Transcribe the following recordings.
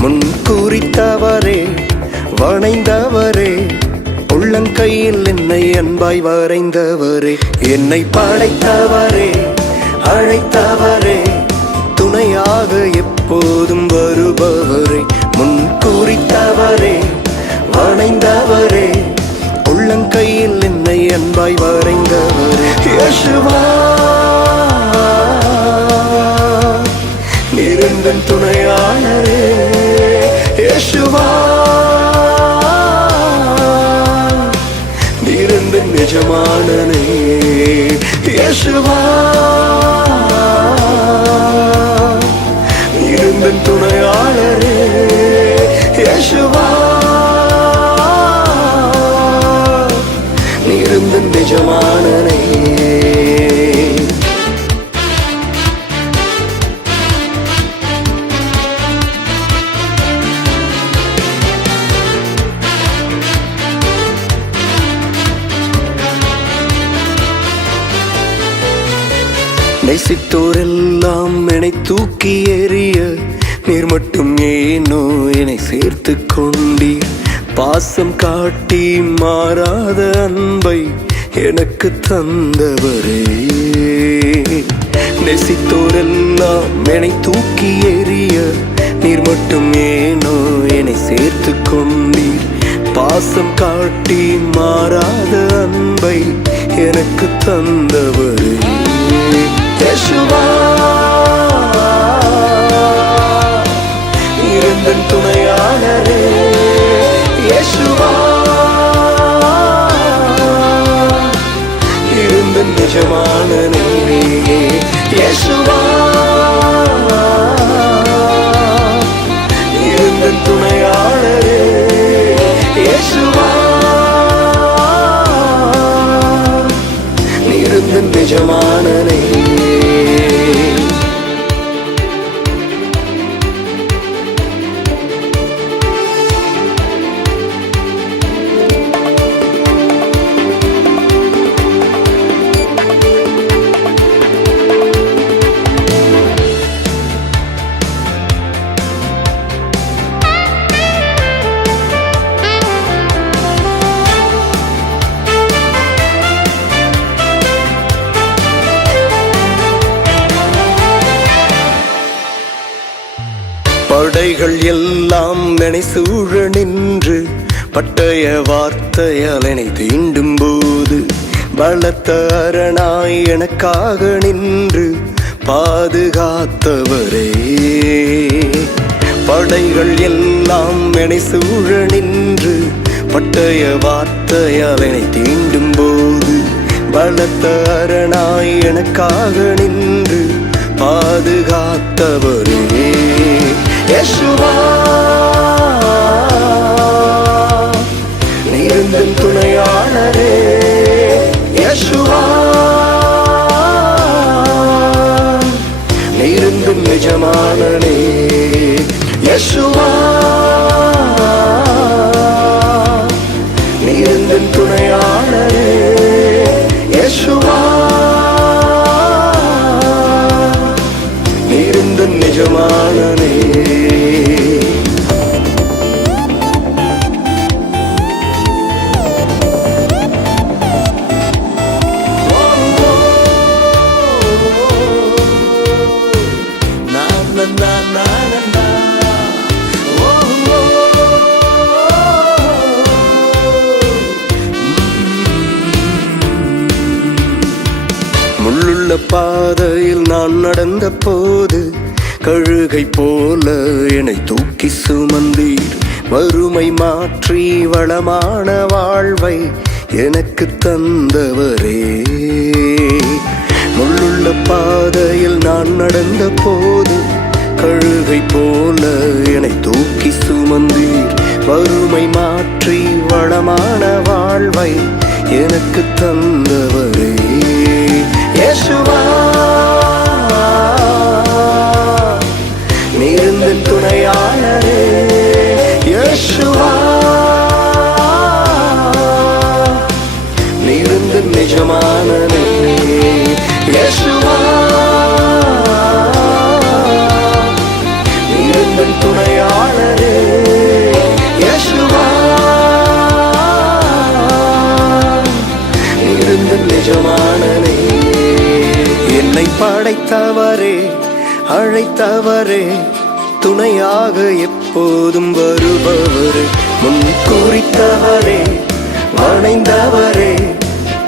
முன்குறித்தவரே, வணைந்தவரே, உள்ளங்கையில் என்னை அன்பாய் வரைந்தவரே, என்னை படைத்தவரே, அழைத்தவரே, துணையாக எப்போதும் வருபவரே, முன்குறித்தவரே, வணைந்தவரே, உள்ளங்கையில் என்னை அன்பாய் வரைந்தவரே, யேசுவா நீரெந்தன் துணையாளரே, யேசுவா நீரெந்தன் எஜமானனே, யேசுவா நீரெந்தன் துணையாளரே, யேசுவா நீரெந்தன் எஜமானனே. நேசித்தோரெல்லாம் என்னை தூக்கி எறிய நீர் மட்டும் ஏனோ என்னை சேர்த்து கொண்டீர். பாசம் காட்டி மாறாத அன்பை எனக்கு தந்தவரே, நேசித்தோரெல்லாம் என்னை தூக்கி எறிய நீர் மட்டும் ஏனோ என்னை சேர்த்து கொண்டீர். பாசம் காட்டி மாறாத அன்பை எனக்கு தந்தவரே, யேசுவா நீரெந்தன் துணையாளரே, யேசுவா நீரெந்தன் எஜமானனே, யேசுவா நீரெந்தன் துணையாளரே, யேசுவா நீரெந்தன் எஜமானனே. படைகள் எல்லாம் என்னை சூழ நின்று பட்டய வார்த்தையால் என்னை தீண்டும் போது பலத்த அரணாய் எனக்காக நின்று பாதுகாத்தவரே, படைகள் எல்லாம் என்னை சூழ நின்று பட்டய வார்த்தையால் என்னை தீண்டும் போது பலத்த அரணாய் எனக்காக நின்று பாதுகாத்தவரே, யேசுவா நீரெந்தன் துணையாளரே, யேசுவா நீரெந்தன் எஜமானனே, யேசுவா நீரெந்தன் துணையாளரே, யேசுவா நீரெந்தன் எஜமானனே. முள்ளுள்ள பாதையில் நான் நடந்த போது கழுகை போல என்னை தூக்கி சுமந்தீர். வறுமை மாற்றி வளமான வாழ்வை எனக்கு தந்தவரே, முள்ளுள்ள பாதையில் நான் நடந்த போது கழுகை போல என்னை தூக்கி சுமந்தீர். வறுமை மாற்றி வளமான வாழ்வை எனக்கு தந்தவரே, யேசுவா நீரெந்தன் துணையாளரே, யேசுவா நீரெந்தன் எஜமானனே, யேசுவா நீரெந்தன் துணையாளரே, அழைத்தவரே அழைத்தவரே துணையாக எப்போதும் வருபவரே முன் குறித்தவரே வணைந்தவரே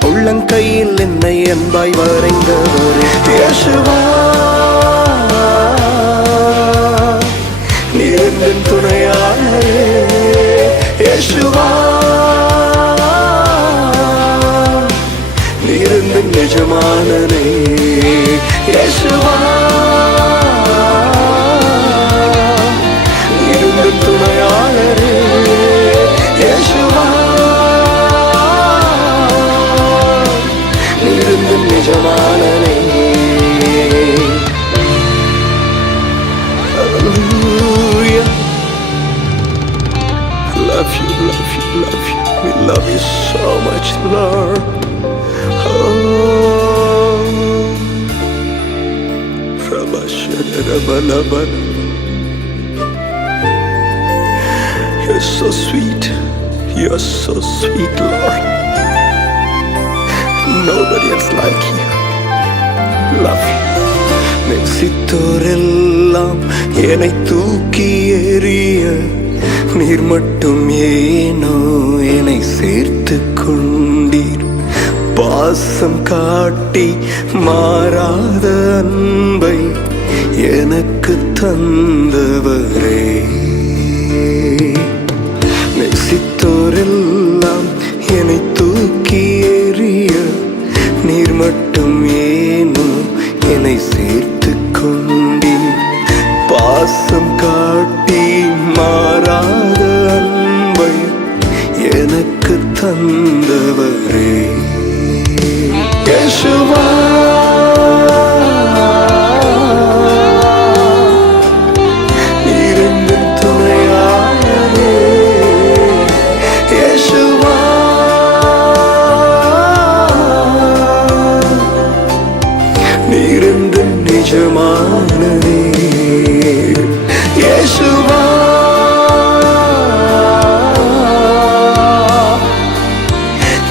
உள்ளங்கையில் என்னை அன்பாய் வரைந்தவரே யேசுவா நீர் துணையாளரே யேசுவா நீர் நிஜமானனே யேசுவா நீர் துணையாளரே யேசுவா நீர் நிஜமானனே Love you, love you, love you. We love you so much, Lord. Oh, you're so sweet. You're so sweet, Lord. Nobody else like you. Love you. நேசித்தோரெல்லாம் என்னை தூக்கி எறிய நீர் மட்டும் ஏனோ என்னை சேர்த்து கொண்டீர் பாசம் காட்டி மாறாத அன்பை எனக்கு தந்தவரே நேசித்தோரெல்லாம் என்னை தூக்கி எறிய நீர் மட்டும் ஏனோ என்னை சேர்த்து கொண்டீர் பாசம் காட்டி மாறாத அன்பை எனக்கு தந்தவரே யேசுவா நீர் எந்தன் துணையாளரே யேசுவா நீர் எந்தன் நிஜமானனே யேசுவா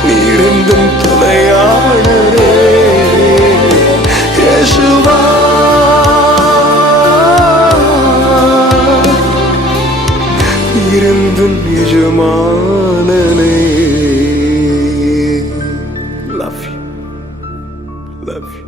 நீர் எந்தன் துணையாளரே யேசுவா நீர் எந்தன் நிஜமானனே Love you. Love you.